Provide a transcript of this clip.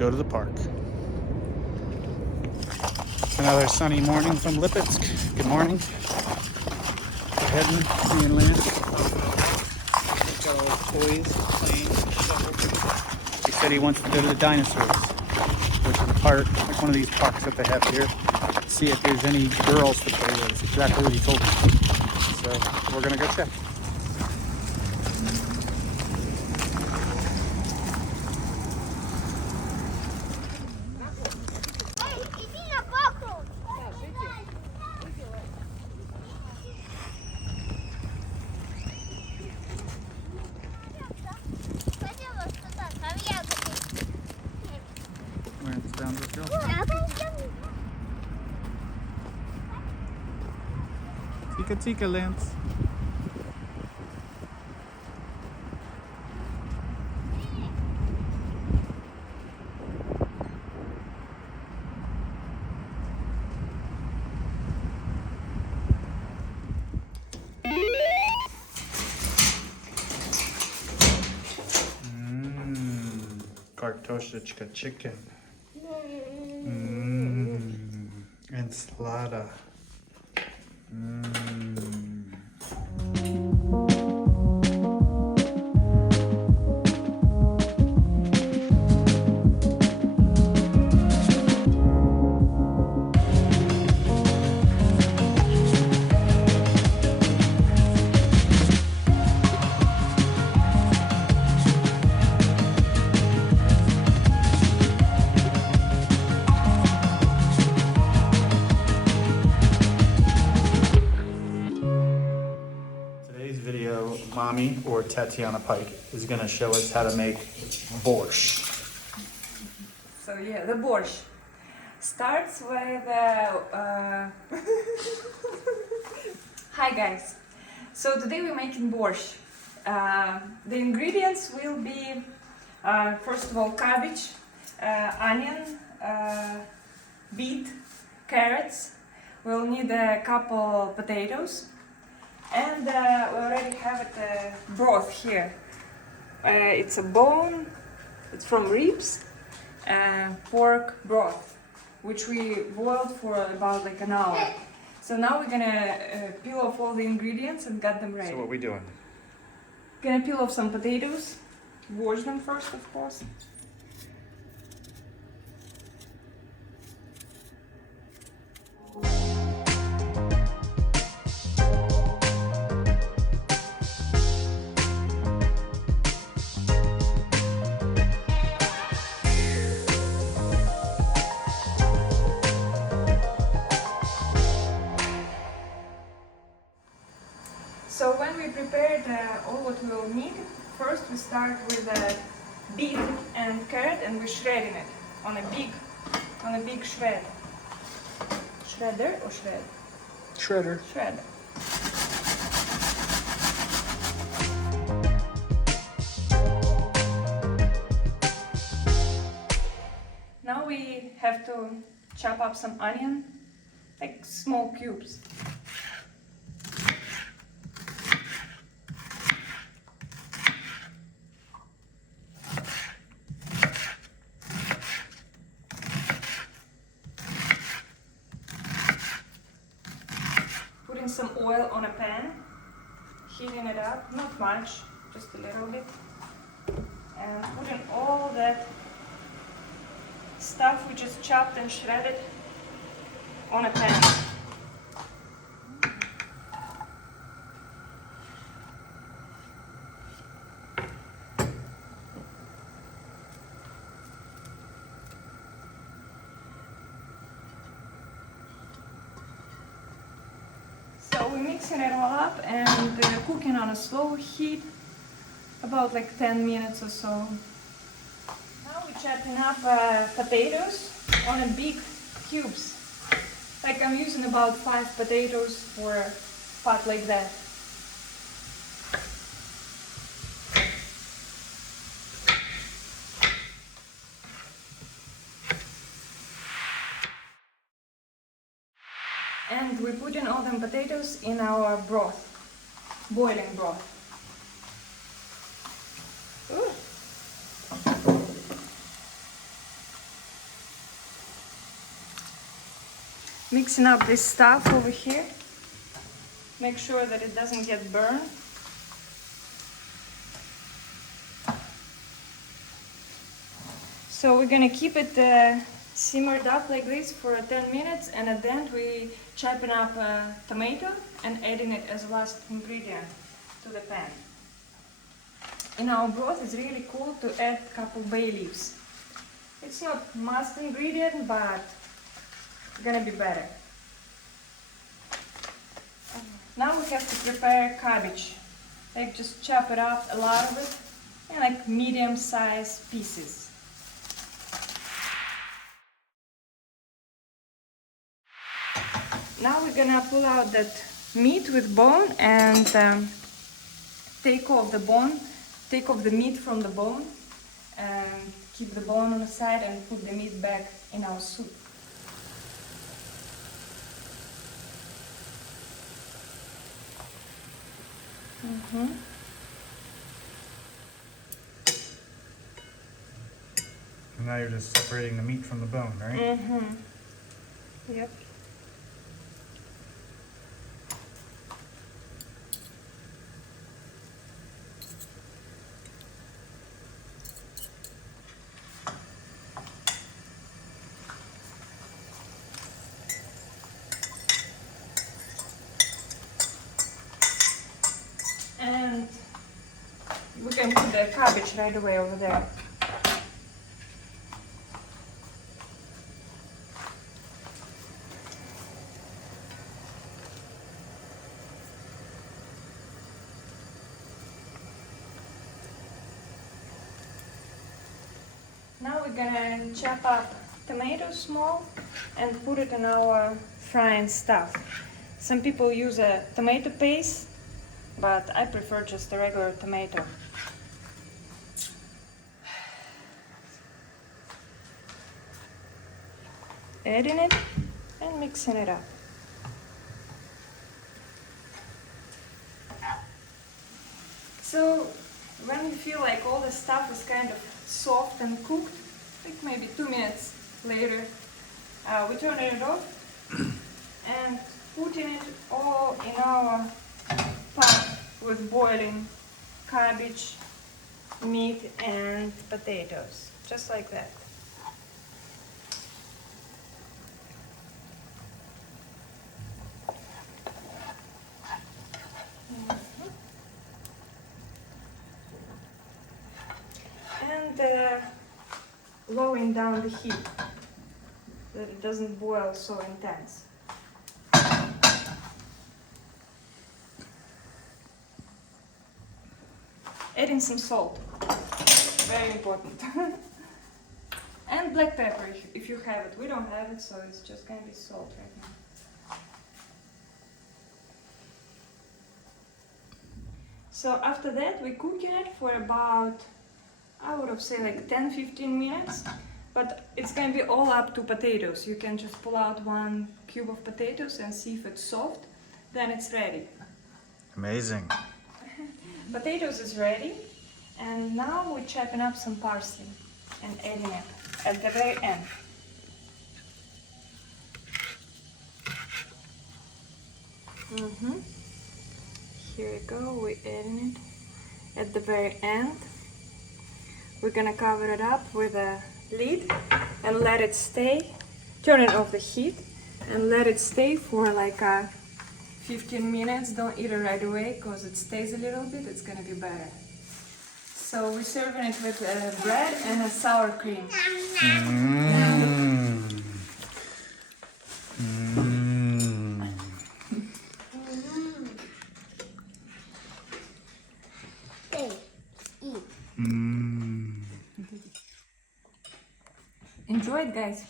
go to the park. Another sunny morning from Lipetsk. Good morning. We're heading, me and Lance. Got all his toys, playing. He said he wants to go to the dinosaurs, which is a park, like one of these parks that they have here. See if there's any girls to play with. That's exactly what he told me. So we're gonna go check. Lance down the hill. Tika tika, Lance. Kartoshечка chicken. Ensalada. Video, Mommy, or Tatiana Pike, is going to show us how to make borscht. So yeah, the borscht starts with Hi guys. So today we're making borscht. The ingredients will be first of all cabbage, onion, beet, carrots. We'll need a couple potatoes. And we already have it broth here. It's a bone, it's from ribs, pork broth, which we boiled for about like an hour. So now we're gonna peel off all the ingredients and get them ready. So what are we doing? Gonna peel off some potatoes, wash them first, of course. So when we prepared all what we will need, first we start with beet and carrot, and we're shredding it on a big shred. Shredder or shred? Shredder. Shredder. Now we have to chop up some onion, like small cubes. Putting some oil on a pan, heating it up, not much, just a little bit, and putting all that stuff we just chopped and shredded on a pan. So we're mixing it all up and cooking on a slow heat, about like 10 minutes or so. Now we're chopping up potatoes on a big cubes. Like I'm using about 5 potatoes for a pot like that. And we're putting all them potatoes in our broth, boiling broth. Ooh. mixing up this stuff over here. Make sure that it doesn't get burned. So we're gonna keep it simmered up like this for 10 minutes, and at the end we chopping up a tomato and adding it as last ingredient to the pan. In our broth, it's really cool to add a couple bay leaves. It's not must ingredient, but gonna be better. Now we have to prepare cabbage. Like just chop it up, a lot of it, in like medium-sized pieces. Now we're gonna pull out that meat with bone and take off the meat from the bone, and keep the bone on the side and put the meat back in our soup. And now you're just separating the meat from the bone, right? Yep. And we can put the cabbage right away over there. Now we're gonna chop up tomatoes small and put it in our frying stuff. Some people use a tomato paste, but I prefer just a regular tomato. Adding it and mixing it up. So when you feel like all the stuff is kind of soft and cooked, like maybe 2 minutes later, we turn it off and putting it all in our pot with boiling cabbage, meat and potatoes, just like that. And lowering down the heat, that it doesn't boil so intense. Adding some salt, very important. And black pepper if you have it. We don't have it, so it's just gonna be salt right now. So after that we cooking it for about, I would have said like 10-15 minutes, but it's gonna be all up to potatoes. You can just pull out 1 cube of potatoes and see if it's soft, then it's ready. Amazing. Potatoes is ready, and now we're chopping up some parsley and adding it at the very end. Here we go, we're adding it at the very end. We're gonna cover it up with a lid and let it stay. Turn it off the heat and let it stay for like 15 minutes. Don't eat it right away because it stays a little bit. It's gonna be better. So we're serving it with bread and a sour cream. Enjoy it, guys.